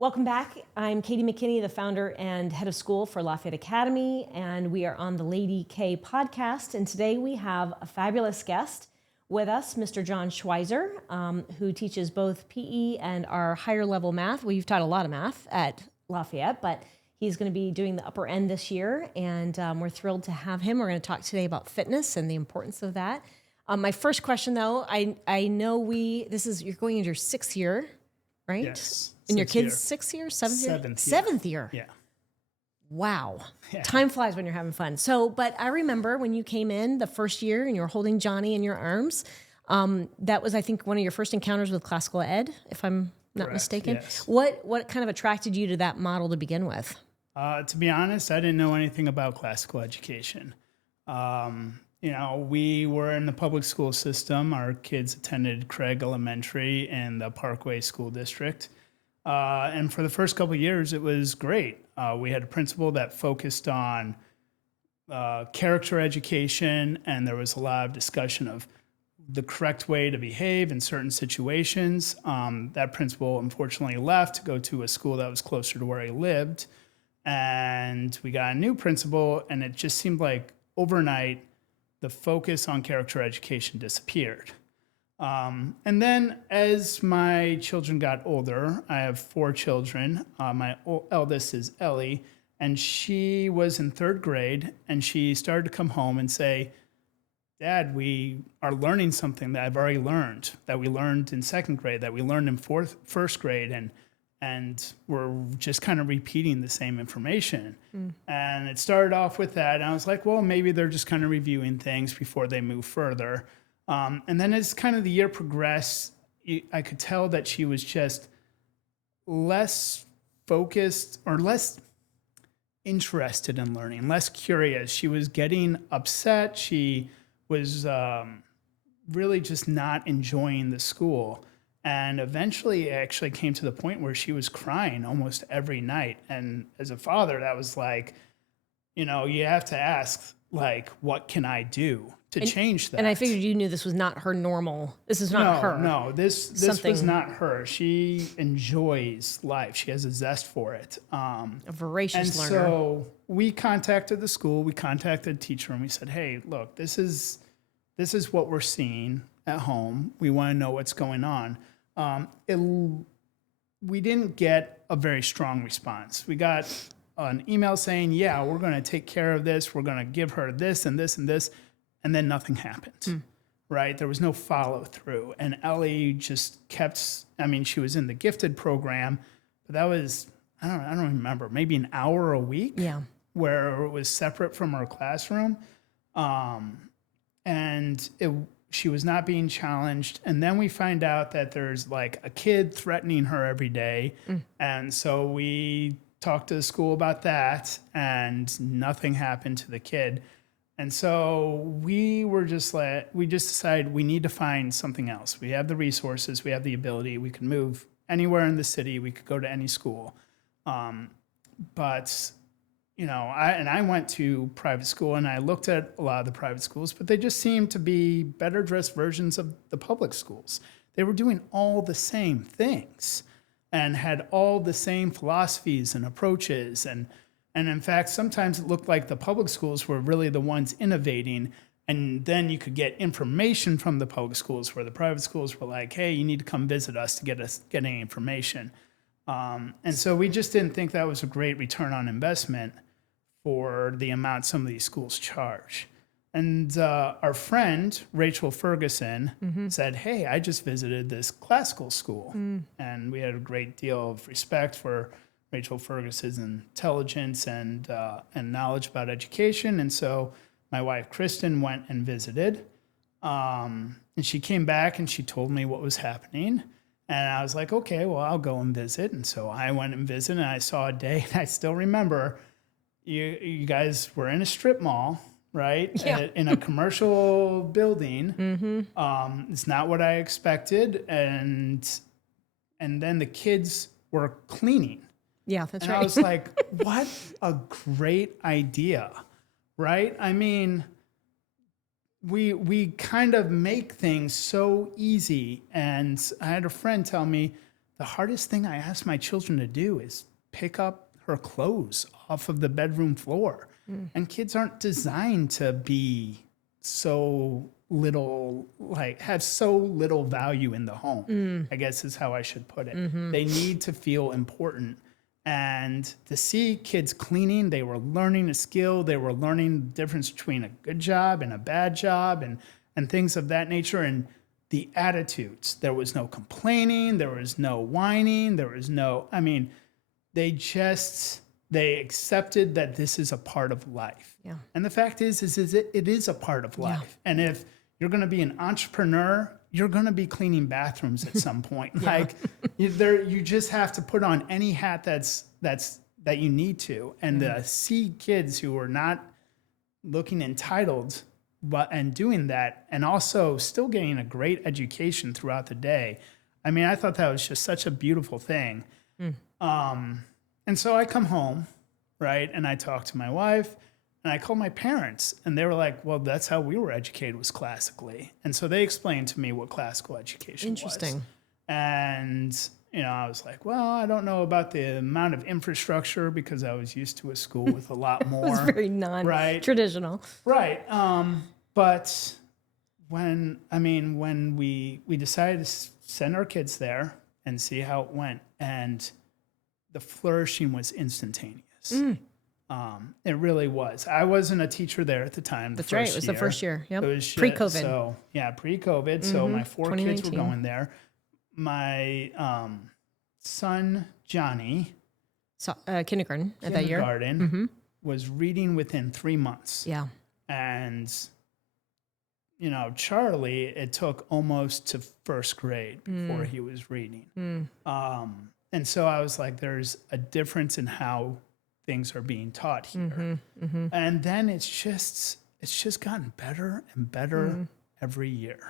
Welcome back. I'm Katy McKinney, the founder and head of school for Lafayette Academy, and we are on the Lady K podcast. And today we have a fabulous guest with us, Mr. John Schweizer, who teaches both PE and our higher level math. We've taught a lot of math at Lafayette, but he's going to be doing the upper end this year, and we're thrilled to have him. We're going to talk today about fitness and the importance of that. My first question, though, I know you're going into your sixth year, right? Yes. And your kid's sixth year, seventh year? Seventh year. Yeah. Wow. Yeah. Time flies when you're having fun. But I remember when you came in the first year and you were holding Johnny in your arms. That was, I think, one of your first encounters with classical ed, if I'm not Correct, mistaken. yes. What kind of attracted you to that model to begin with? To be honest, I didn't know anything about classical education. We were in the public school system. Our kids attended Craig Elementary in the Parkway School District. And for the first couple of years, it was great. We had a principal that focused on character education, and there was a lot of discussion of the correct way to behave in certain situations. That principal unfortunately left to go to a school that was closer to where he lived. And we got a new principal, and it just seemed like overnight, the focus on character education disappeared. And then as my children got older, I have 4 children. My eldest is Ellie, and she was in 3rd grade, and she started to come home and say, Dad, we are learning something that I've already learned, that we learned in 2nd grade, that we learned in 1st grade, and we're just kind of repeating the same information. And it started off with that, and I was like, well, maybe they're just kind of reviewing things before they move further. And then as kind of the year progressed, I could tell that she was just less focused or less interested in learning, less curious. She was getting upset. She was really just not enjoying the school. And eventually it actually came to the point where she was crying almost every night. And as a father, that was like, you have to ask, like, what can I do to change that? And I figured you knew this was not her normal. This is not her. No, this was not her. She enjoys life. She has a zest for it. A voracious learner. And so we contacted the school. We contacted the teacher, and we said, hey, look, this is what we're seeing at home. We want to know what's going on. We didn't get a very strong response. We got an email saying, yeah, we're going to take care of this. We're going to give her this and this and this. And then nothing happened, right? There was no follow through. And Ellie just kept, she was in the gifted program, but that was, I don't remember, maybe an hour a week. Yeah. Where it was separate from her classroom. She was not being challenged. And then we find out that there's like a kid threatening her every day. And so we talked to the school about that, and nothing happened to the kid. And so we just decided we need to find something else. We have the resources, we have the ability, we can move anywhere in the city, we could go to any school. But I went to private school, and I looked at a lot of the private schools, but they just seemed to be better dressed versions of the public schools. They were doing all the same things and had all the same philosophies and approaches. And in fact, sometimes it looked like the public schools were really the ones innovating, and then you could get information from the public schools, where the private schools were like, hey, you need to come visit us to get any information. And so we just didn't think that was a great return on investment for the amount some of these schools charge. And our friend, Rachel Ferguson, said, hey, I just visited this classical school. And we had a great deal of respect for Rachel Ferguson's intelligence and knowledge about education. And so my wife, Kristen, went and visited. And she came back and she told me what was happening. And I was like, okay, well, I'll go and visit. And so I went and visited, and I saw a day, and I still remember you guys were in a strip mall, right? Yeah. In a commercial building. It's not what I expected. And then the kids were cleaning. Yeah, that's and right. I was like, what a great idea, right? I mean, we kind of make things so easy. And I had a friend tell me the hardest thing I ask my children to do is pick up her clothes off of the bedroom floor. And kids aren't designed to be so little, like have so little value in the home, I guess is how I should put it. They need to feel important. And to see kids cleaning, they were learning a skill. They were learning the difference between a good job and a bad job and things of that nature. And the attitudes, there was no complaining. There was no whining. There was no, I mean, they accepted that this is a part of life. Yeah. And the fact is it is a part of life. Yeah. And if you're going to be an entrepreneur, you're going to be cleaning bathrooms at some point. Yeah. Like you just have to put on any hat that you need to. And to see kids who are not looking entitled and doing that, and also still getting a great education throughout the day. I mean, I thought that was just such a beautiful thing. And so I come home, right, and I talk to my wife, and I call my parents, and they were like, well, that's how we were educated, was classically. And so they explained to me what classical education was. Interesting. And, I was like, well, I don't know about the amount of infrastructure because I was used to a school with a lot more. It's very non-traditional. Right. But when we decided to send our kids there and see how it went, and the flourishing was instantaneous. It really was. I wasn't a teacher there at the time. That's right. It was the first year. Yep. It was pre-COVID. So yeah, pre-COVID. So my 4 kids were going there. My son Johnny, kindergarten at that year, was reading within 3 months. Yeah, and Charlie, it took almost to first grade before he was reading. And so I was like, there's a difference in how things are being taught here. And then it's just gotten better and better every year.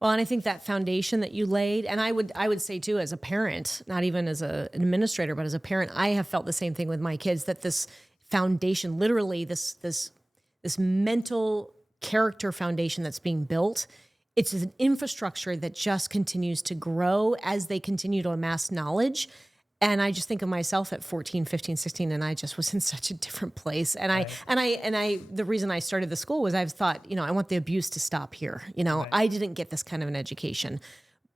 Well, and I think that foundation that you laid, and I would say too, as a parent, not even as an administrator, but as a parent, I have felt the same thing with my kids, that this foundation, literally this mental character foundation that's being built, it's an infrastructure that just continues to grow as they continue to amass knowledge. And I just think of myself at 14, 15, 16, and I just was in such a different place. And I the reason I started the school was I've thought, I want the abuse to stop here. I didn't get this kind of an education,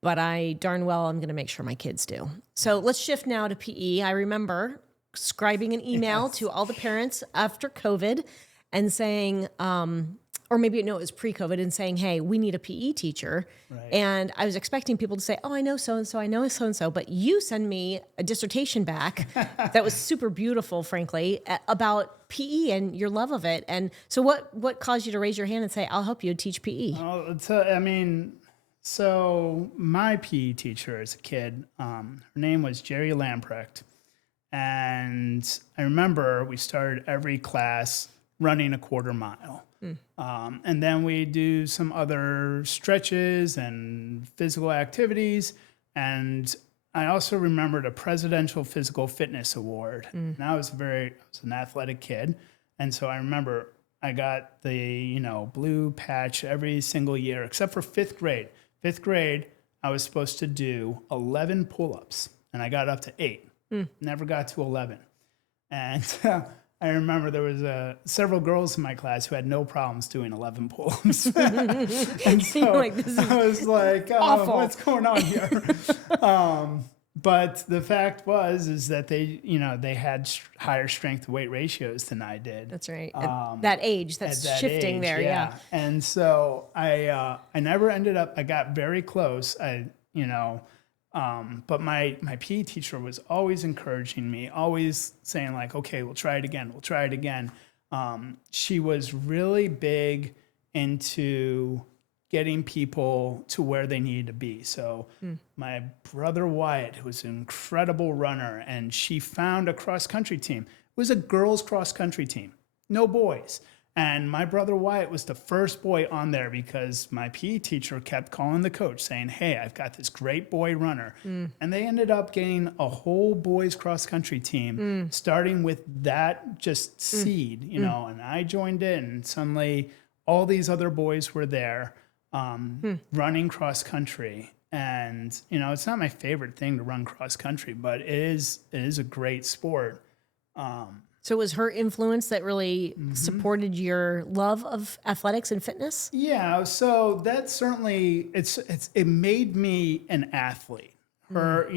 but I darn well I'm going to make sure my kids do. So let's shift now to PE. I remember scribing an email to all the parents after COVID and saying, or maybe it was pre-COVID, and saying, hey, we need a PE teacher. Right. And I was expecting people to say, oh, I know so-and-so, I know so-and-so. But you send me a dissertation back that was super beautiful, frankly, about PE and your love of it. And so what caused you to raise your hand and say, I'll help you teach PE? So my PE teacher as a kid, her name was Jerry Lamprecht. And I remember we started every class running a quarter mile. And then we do some other stretches and physical activities. And I also remembered a Presidential Physical Fitness Award. And I was an athletic kid. And so I remember I got the, blue patch every single year, except for fifth grade. Fifth grade, I was supposed to do 11 pull-ups, and I got up to 8. Never got to 11. And I remember there was several girls in my class who had no problems doing 11 pull-ups. And so I was like, what's going on here? But the fact is that they had higher strength to weight ratios than I did. That's right. At that age, that's shifting age, there. Yeah. And so I never ended up, I got very close. But my PE teacher was always encouraging me, always saying like, okay, we'll try it again. She was really big into getting people to where they needed to be. So my brother Wyatt, who was an incredible runner, and she found a cross-country team. It was a girls' cross-country team, no boys. And my brother Wyatt was the first boy on there because my PE teacher kept calling the coach saying, hey, I've got this great boy runner. And they ended up getting a whole boys cross-country team, starting with that just seed, and I joined it, and suddenly all these other boys were there running cross-country. And, it's not my favorite thing to run cross country, but it is a great sport. So it was her influence that really supported your love of athletics and fitness? Yeah, so that certainly it made me an athlete. Her,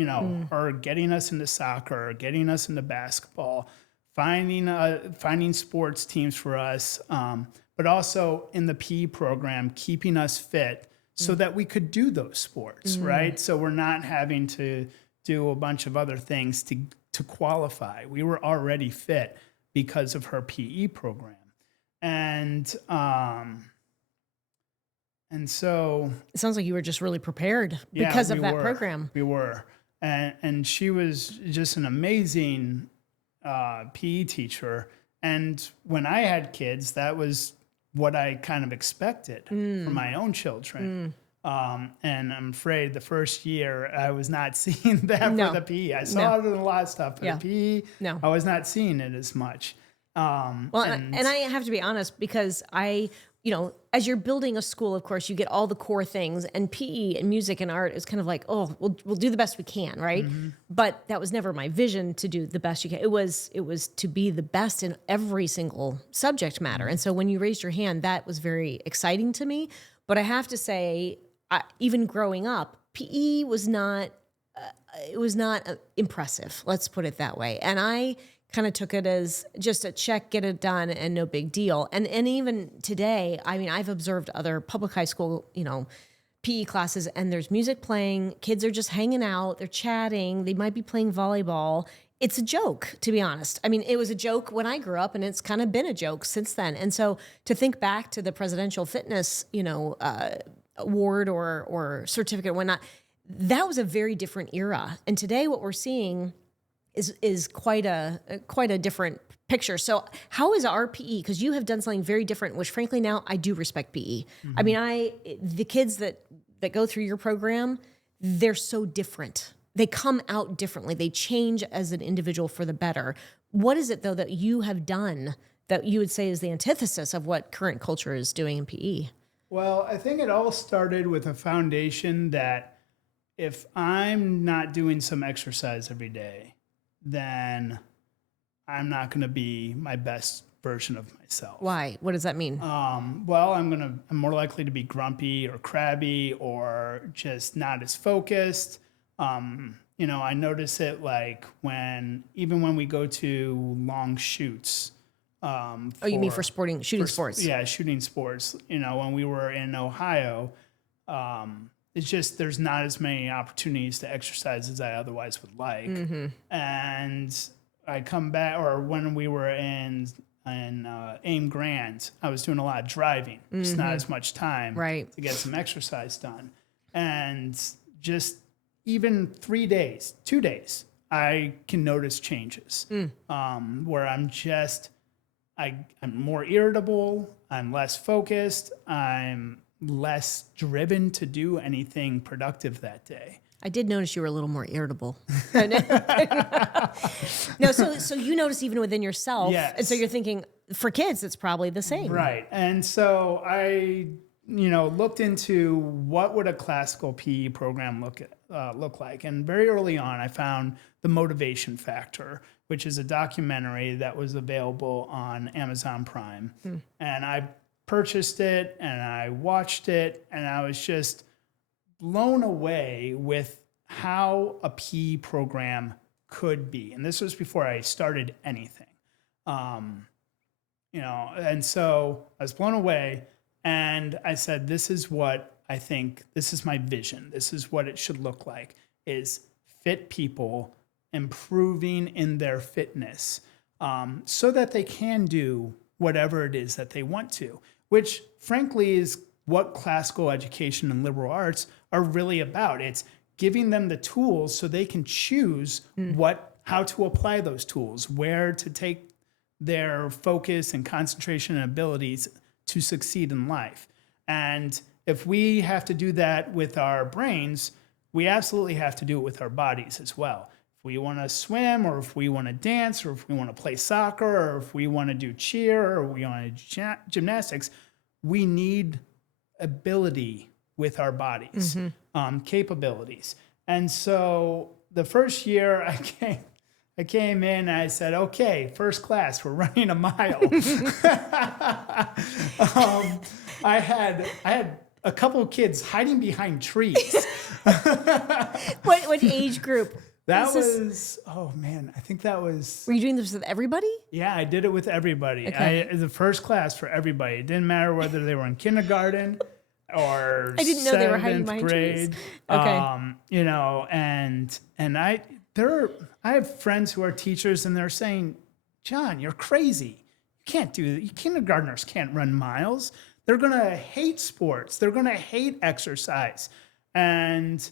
her getting us into soccer, getting us into basketball, finding sports teams for us, but also in the PE program, keeping us fit so that we could do those sports, right? So we're not having to do a bunch of other things to qualify. We were already fit because of her PE program. And so it sounds like you were just really prepared because of that program. We were. And she was just an amazing PE teacher. And when I had kids, that was what I kind of expected for my own children. And I'm afraid the first year I was not seeing that for the PE. I saw it in a lot of stuff, but the PE, I was not seeing it as much. And I have to be honest, because as you're building a school, of course, you get all the core things, and PE and music and art is kind of like, oh, we'll do the best we can, right? But that was never my vision, to do the best you can. It was to be the best in every single subject matter. And so when you raised your hand, that was very exciting to me. But I have to say, even growing up, PE was not impressive. Let's put it that way. And I kind of took it as just a check, get it done, and no big deal. And even today, I mean, I've observed other public high school, PE classes, and there's music playing, kids are just hanging out, they're chatting, they might be playing volleyball. It's a joke, to be honest. I mean, it was a joke when I grew up, and it's kind of been a joke since then. And so to think back to the Presidential Fitness, award or certificate and whatnot, that was a very different era. And today what we're seeing is quite a different picture. So how is our PE? Because you have done something very different, which frankly now I do respect PE. I mean, the kids that go through your program, they're so different. They come out differently. They change as an individual for the better. What is it though that you have done that you would say is the antithesis of what current culture is doing in PE? Well, I think it all started with a foundation that if I'm not doing some exercise every day, then I'm not going to be my best version of myself. Why? What does that mean? Well, I'm more likely to be grumpy or crabby or just not as focused. I notice it like even when we go to long shoots. You mean for shooting sports? Yeah, shooting sports. When we were in Ohio, it's just there's not as many opportunities to exercise as I otherwise would like. And I come back, or when we were in Ames Grant, I was doing a lot of driving. Just not as much time to get some exercise done. And just even 2 days, I can notice changes where I'm more irritable, I'm less focused, I'm less driven to do anything productive that day. I did notice you were a little more irritable. No, so you notice even within yourself. Yes. And so you're thinking, for kids, it's probably the same. Right. And so I, looked into what would a classical PE program look like. And very early on, I found The Motivation Factor, which is a documentary that was available on Amazon Prime. And I purchased it and I watched it, and I was just blown away with how a PE program could be. And this was before I started anything. And so I was blown away, and I said, this is what I think, this is my vision. This is what it should look like, is fit people improving in their fitness so that they can do whatever it is that they want to, which frankly is what classical education and liberal arts are really about. It's giving them the tools so they can choose how to apply those tools, where to take their focus and concentration and abilities to succeed in life. And if we have to do that with our brains, we absolutely have to do it with our bodies as well. If we want to swim, or if we want to dance, or if we want to play soccer, or if we want to do cheer, or we want to do gymnastics, we need ability with our bodies. capabilities. And so the first year I came in and I said, okay, first class, we're running a mile. I had a couple of kids hiding behind trees. What age group? That was, oh man, I think that was. Were you doing this with everybody? Yeah, I did it with everybody. Okay. The first class for everybody. It didn't matter whether they were in kindergarten or I didn't know they were hiding behind grade. trees. Okay. And I have friends who are teachers and they're saying, John, you're crazy. You can't do that. Kindergartners can't run miles. They're going to hate sports. They're going to hate exercise. And,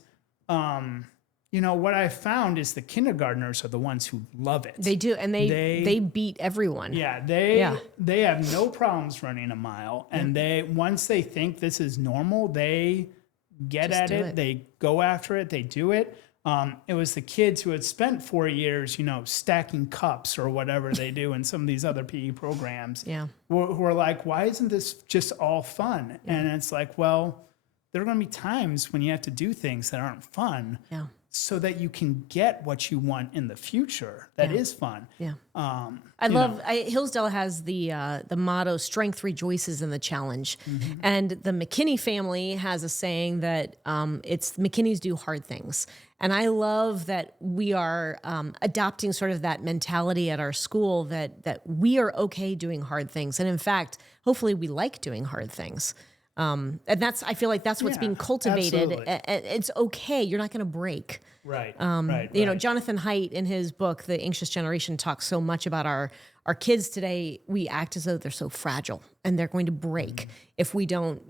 what I found is the kindergartners are the ones who love it. They do, and they beat everyone. Yeah, they have no problems running a mile, and once they think this is normal, they get at it. They go after it. They do it. It was the kids who had spent 4 years, stacking cups or whatever they do in some of these other PE programs. Yeah, who are like, why isn't this just all fun? Yeah. And it's like, well, there are going to be times when you have to do things that aren't fun. Yeah. So that you can get what you want in the future that is fun. Yeah. Hillsdale has the motto, strength rejoices in the challenge. Mm-hmm. And the McKinney family has a saying that it's McKinneys do hard things. And I love that we are adopting sort of that mentality at our school that we are okay doing hard things. And in fact, hopefully we like doing hard things. And I feel like that's what's being cultivated. It's okay. You're not going to break. Right. Jonathan Haidt in his book, The Anxious Generation, talks so much about our kids today. We act as though they're so fragile and they're going to break if we don't,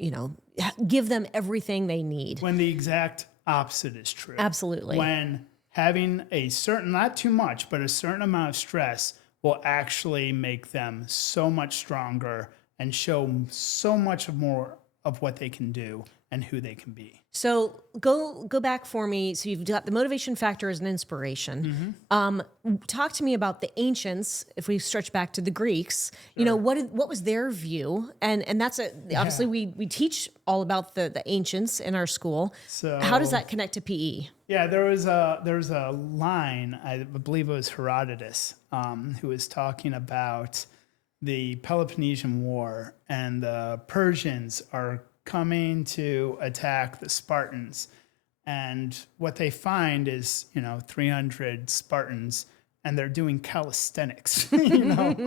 give them everything they need. When the exact opposite is true. Absolutely. When having a certain, not too much, but a certain amount of stress will actually make them so much stronger and show so much more of what they can do and who they can be. So go back for me. So you've got the motivation factor as an inspiration. Mm-hmm. Talk to me about the ancients. If we stretch back to the Greeks, sure. What was their view? And that's obviously we teach all about the ancients in our school. So how does that connect to PE? Yeah, there's a line, I believe it was Herodotus, who was talking about the Peloponnesian War, and the Persians are coming to attack the Spartans. And what they find is, 300 Spartans, and they're doing calisthenics. They're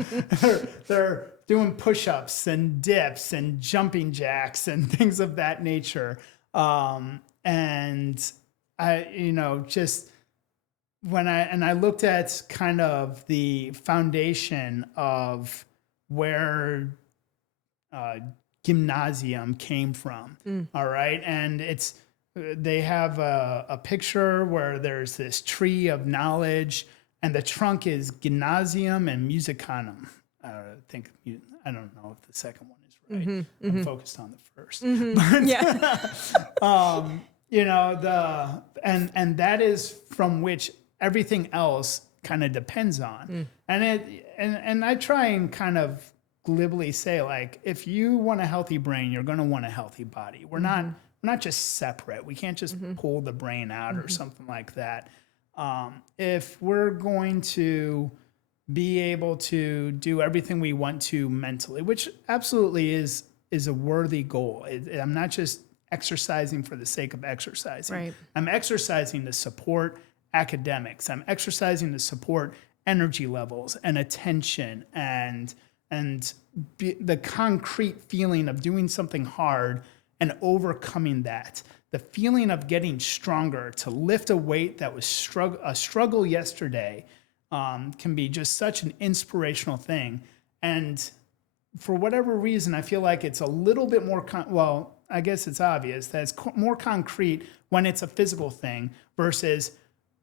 doing push-ups and dips and jumping jacks and things of that nature. And I, just when I looked at kind of the foundation of where gymnasium came from. All right. And they have a picture where there's this tree of knowledge, and the trunk is gymnasium and musicanum. I don't know if the second one is right. Mm-hmm, I'm focused on the first. Mm-hmm. But, and that is from which everything else kind of depends on. And I try and kind of glibly say, like, if you want a healthy brain, you're going to want a healthy body. We're not just separate. We can't just pull the brain out or something like that. If we're going to be able to do everything we want to mentally, which absolutely is a worthy goal. I'm not just exercising for the sake of exercising. Right. I'm exercising to support academics. I'm exercising to support energy levels and attention and the concrete feeling of doing something hard and overcoming that. The feeling of getting stronger to lift a weight that was a struggle yesterday can be just such an inspirational thing. And for whatever reason, I feel like it's a little bit more, I guess it's obvious that it's more concrete when it's a physical thing versus,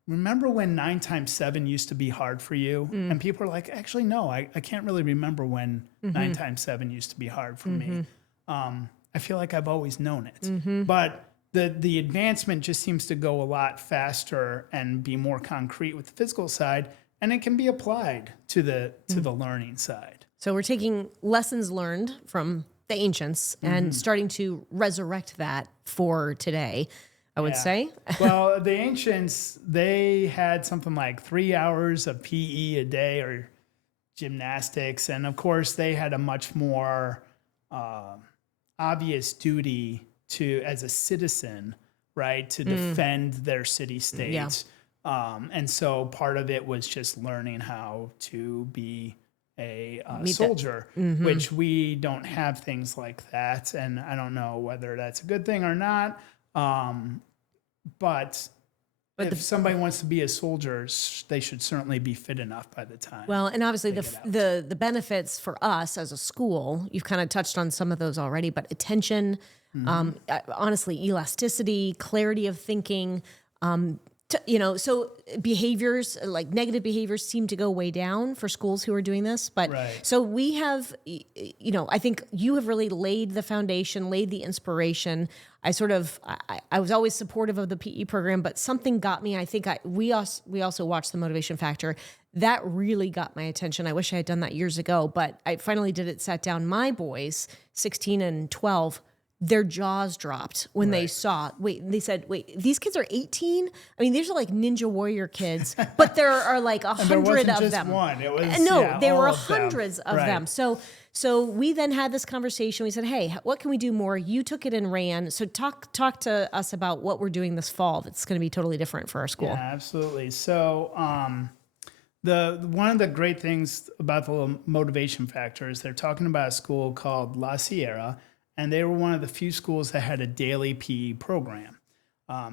remember when 9 times 7 used to be hard for you? And people are like, actually, no, I can't really remember when 9 times 7 used to be hard for me. I feel like I've always known it. But the advancement just seems to go a lot faster and be more concrete with the physical side, and it can be applied to the learning side. So we're taking lessons learned from the ancients and starting to resurrect that for today. I would say. Well, the ancients, they had something like 3 hours of PE a day or gymnastics. And of course, they had a much more obvious duty to, as a citizen, right, to defend their city states. And so part of it was just learning how to be a soldier, which we don't have things like that. And I don't know whether that's a good thing or not. But if somebody wants to be a soldier, they should certainly be fit enough by the time. Well, and obviously the benefits for us as a school, you've kind of touched on some of those already, but attention, honestly, elasticity, clarity of thinking, so behaviors, like negative behaviors, seem to go way down for schools who are doing this. But so we have, I think you have really laid the foundation, laid the inspiration. I was always supportive of the PE program, but something got me. I think we also watched the Motivation Factor. That really got my attention. I wish I had done that years ago, but I finally did it. Sat down. My boys, 16 and 12. Their jaws dropped when they saw, they said, these kids are 18? I mean, these are like Ninja Warrior kids, but there are like 100 of just them. One. It was, there were hundreds of them. So we then had this conversation. We said, hey, what can we do more? You took it and ran. So talk to us about what we're doing this fall that's going to be totally different for our school. Yeah, absolutely. So one of the great things about the Motivation Factor is they're talking about a school called La Sierra, and they were one of the few schools that had a daily PE program.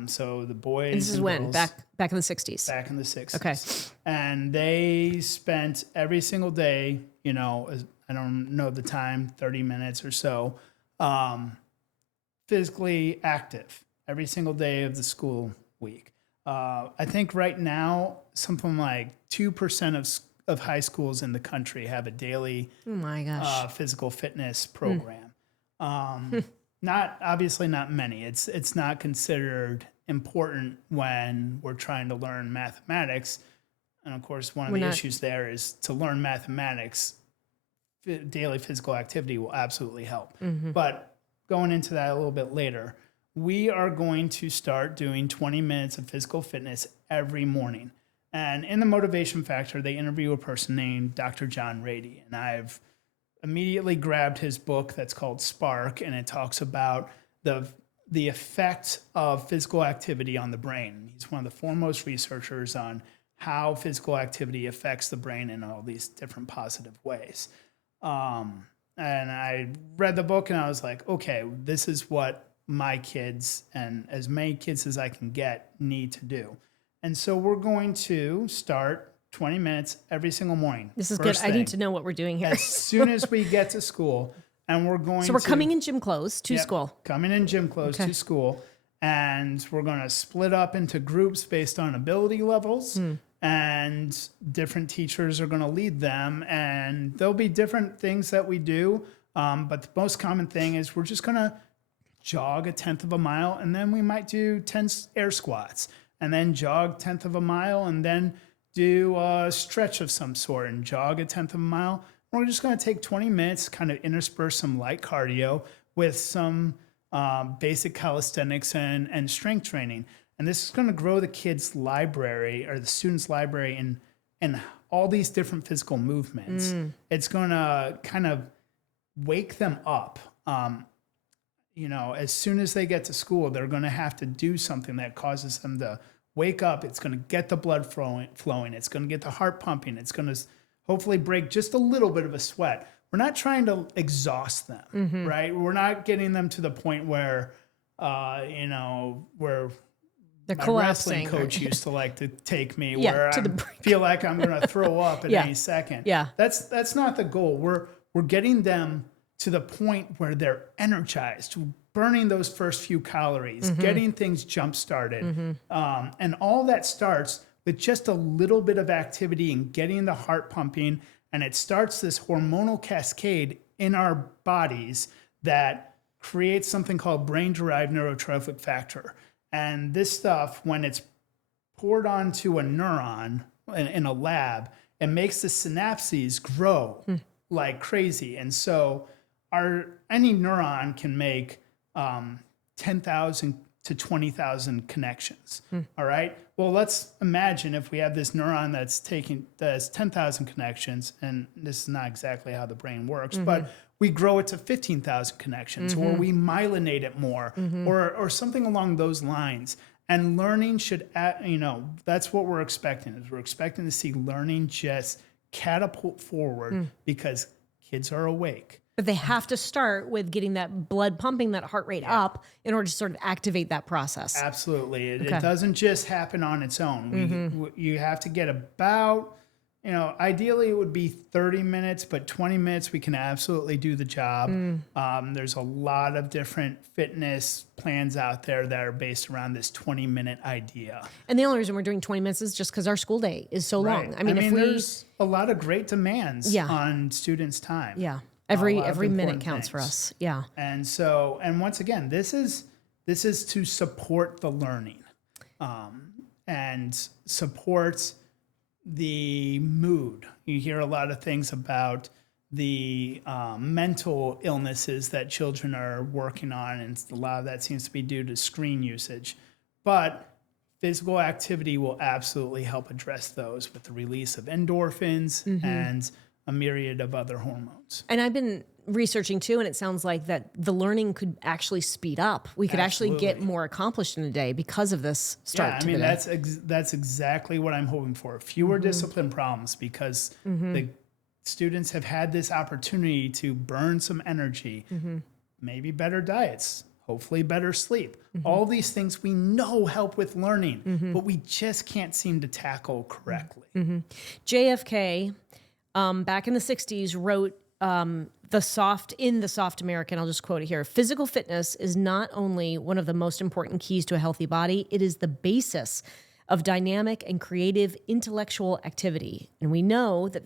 So the boys. And this is when? Back in the 60s? Back in the 60s. Okay. And they spent every single day, I don't know the time, 30 minutes or so, physically active every single day of the school week. I think right now, something like 2% of high schools in the country have a daily physical fitness program. Obviously not many. It's not considered important when we're trying to learn mathematics. And of course, one of the issues there is to learn mathematics, daily physical activity will absolutely help. But going into that a little bit later, we are going to start doing 20 minutes of physical fitness every morning. And in the Motivation Factor, they interview a person named Dr. John Rady. And I've immediately grabbed his book that's called Spark, and it talks about the effect of physical activity on the brain. He's one of the foremost researchers on how physical activity affects the brain in all these different positive ways. And I read the book and I was like, okay, this is what my kids and as many kids as I can get need to do. And so we're going to start 20 minutes every single morning. This is good. I need to know what we're doing here. As soon as we get to school, and we're going to... So we're coming in gym clothes to school. Coming in gym clothes to school. And we're going to split up into groups based on ability levels. And different teachers are going to lead them. And there'll be different things that we do. But the most common thing is we're just going to jog 1/10 of a mile. And then we might do 10 air squats. And then jog 1/10 of a mile. And then do a stretch of some sort and jog 1/10 of a mile. We're just going to take 20 minutes, kind of intersperse some light cardio with some basic calisthenics and strength training. And this is going to grow the kids' library or the students' library in all these different physical movements. It's going to kind of wake them up. As soon as they get to school, they're going to have to do something that causes them to wake up. It's going to get the blood flowing. It's going to get the heart pumping. It's going to hopefully break just a little bit of a sweat. We're not trying to exhaust them, right? We're not getting them to the point where, where they're my collapsing. Wrestling coach used to like to take me where I feel like I'm going to throw up at any second. Yeah. That's not the goal. We're getting them to the point where they're energized, burning those first few calories, getting things jump-started. And all that starts with just a little bit of activity and getting the heart pumping. And it starts this hormonal cascade in our bodies that creates something called brain-derived neurotrophic factor. And this stuff, when it's poured onto a neuron in a lab, it makes the synapses grow like crazy. And so any neuron can make 10,000 to 20,000 connections. All right. Well, let's imagine if we have this neuron that's 10,000 connections, and this is not exactly how the brain works, but we grow it to 15,000 connections, or we myelinate it more, or something along those lines. And learning should, that's what we're expecting. Is we're expecting to see learning just catapult forward because kids are awake. But they have to start with getting that blood pumping, that heart rate up in order to sort of activate that process. Absolutely. It doesn't just happen on its own. You have to get about, ideally it would be 30 minutes, but 20 minutes, we can absolutely do the job. There's a lot of different fitness plans out there that are based around this 20-minute idea. And the only reason we're doing 20 minutes is just because our school day is so long. I mean, there's a lot of great demands on students' time. Yeah. Every minute counts for us. Yeah. And so, and once again, this is to support the learning, and support the mood. You hear a lot of things about the mental illnesses that children are working on, and a lot of that seems to be due to screen usage. But physical activity will absolutely help address those with the release of endorphins and a myriad of other hormones. And I've been researching too, and it sounds like that the learning could actually speed up. We could actually get more accomplished in a day because of this start to the day. That's exactly what I'm hoping for. Fewer discipline problems because the students have had this opportunity to burn some energy, maybe better diets, hopefully better sleep. All these things we know help with learning, but we just can't seem to tackle correctly. JFK, back in the 60s, wrote the soft American, I'll just quote it here, physical fitness is not only one of the most important keys to a healthy body, it is the basis of dynamic and creative intellectual activity. And we know that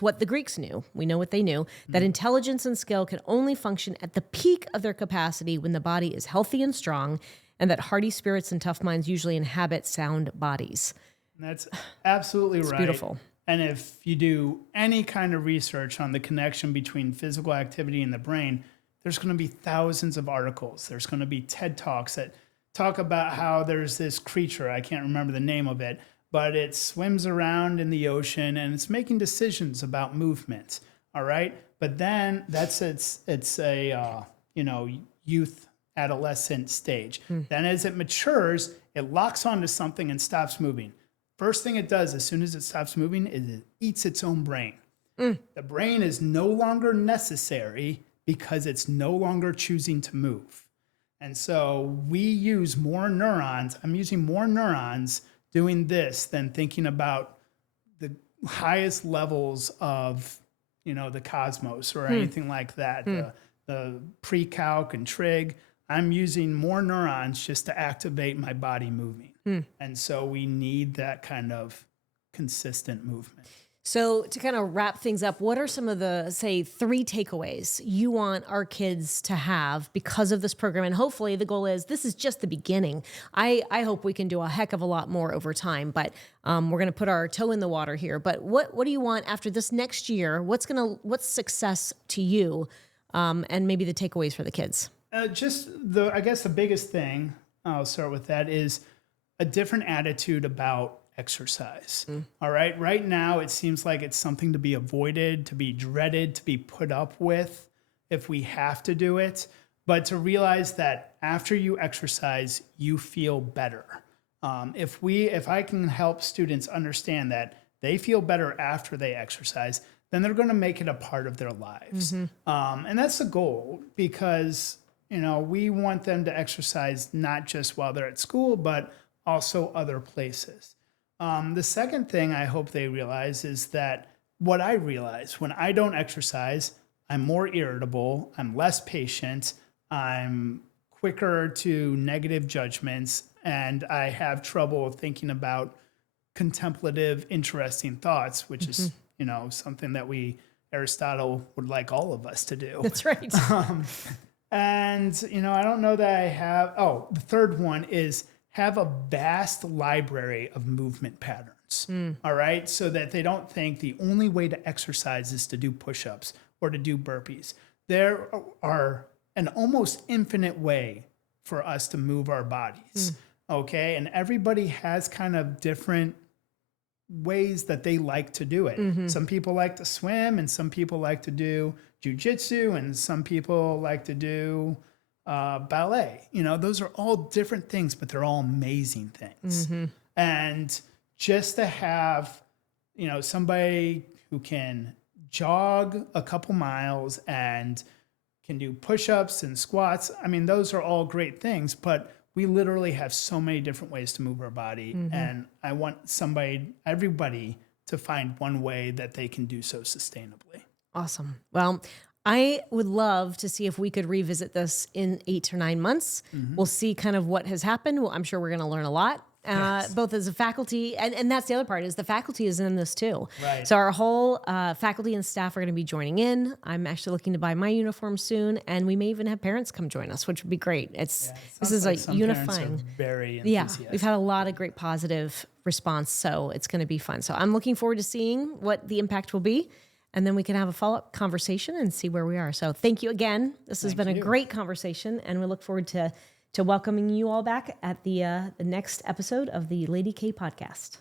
what the Greeks knew, we know what they knew, that intelligence and skill can only function at the peak of their capacity when the body is healthy and strong, and that hardy spirits and tough minds usually inhabit sound bodies. That's absolutely right. Beautiful. And if you do any kind of research on the connection between physical activity and the brain, there's going to be thousands of articles. There's going to be TED Talks that talk about how there's this creature, I can't remember the name of it, but it swims around in the ocean and it's making decisions about movement. All right. But then it's a youth adolescent stage. Then as it matures, it locks onto something and stops moving. First thing it does as soon as it stops moving is it eats its own brain. The brain is no longer necessary because it's no longer choosing to move. And so we use more neurons. I'm using more neurons doing this than thinking about the highest levels of, the cosmos or anything like that. The pre-calc and trig. I'm using more neurons just to activate my body moving. And so we need that kind of consistent movement. So to kind of wrap things up, what are some of the, say, 3 takeaways you want our kids to have because of this program? And hopefully the goal is this is just the beginning. I hope we can do a heck of a lot more over time, but we're going to put our toe in the water here. But what do you want after this next year? What's success to you, and maybe the takeaways for the kids? I guess the biggest thing, I'll start with that, is a different attitude about exercise. All right. Right now, it seems like it's something to be avoided, to be dreaded, to be put up with if we have to do it. But to realize that after you exercise, you feel better. If I can help students understand that they feel better after they exercise, then they're going to make it a part of their lives. And that's the goal because, we want them to exercise not just while they're at school, but also other places. The second thing I hope they realize is that what I realize when I don't exercise, I'm more irritable, I'm less patient, I'm quicker to negative judgments, and I have trouble thinking about contemplative, interesting thoughts, which is, something that Aristotle would like all of us to do. That's right. And, I don't know that I have, the third one is have a vast library of movement patterns, all right? So that they don't think the only way to exercise is to do push-ups or to do burpees. There are an almost infinite way for us to move our bodies. Okay. And everybody has kind of different ways that they like to do it. Some people like to swim, and some people like to do jujitsu, and some people like to do ballet. Those are all different things, but they're all amazing things. And just to have, somebody who can jog a couple miles and can do push-ups and squats. I mean, those are all great things, but we literally have so many different ways to move our body. And I want everybody to find one way that they can do so sustainably. Awesome. Well, I would love to see if we could revisit this in 8 or 9 months. We'll see kind of what has happened. Well, I'm sure we're going to learn a lot. Both as a faculty, and that's the other part, is the faculty is in this too. Right. So our whole faculty and staff are going to be joining in. I'm actually looking to buy my uniform soon, and we may even have parents come join us, which would be great. This is like a some unifying. parents are very Yeah, enthusiastic. we've had a lot of great positive response, so it's going to be fun. So I'm looking forward to seeing what the impact will be, and then we can have a follow-up conversation and see where we are. So thank you again. This has been a great conversation, and we look forward to welcoming you all back at the next episode of the Lady K podcast.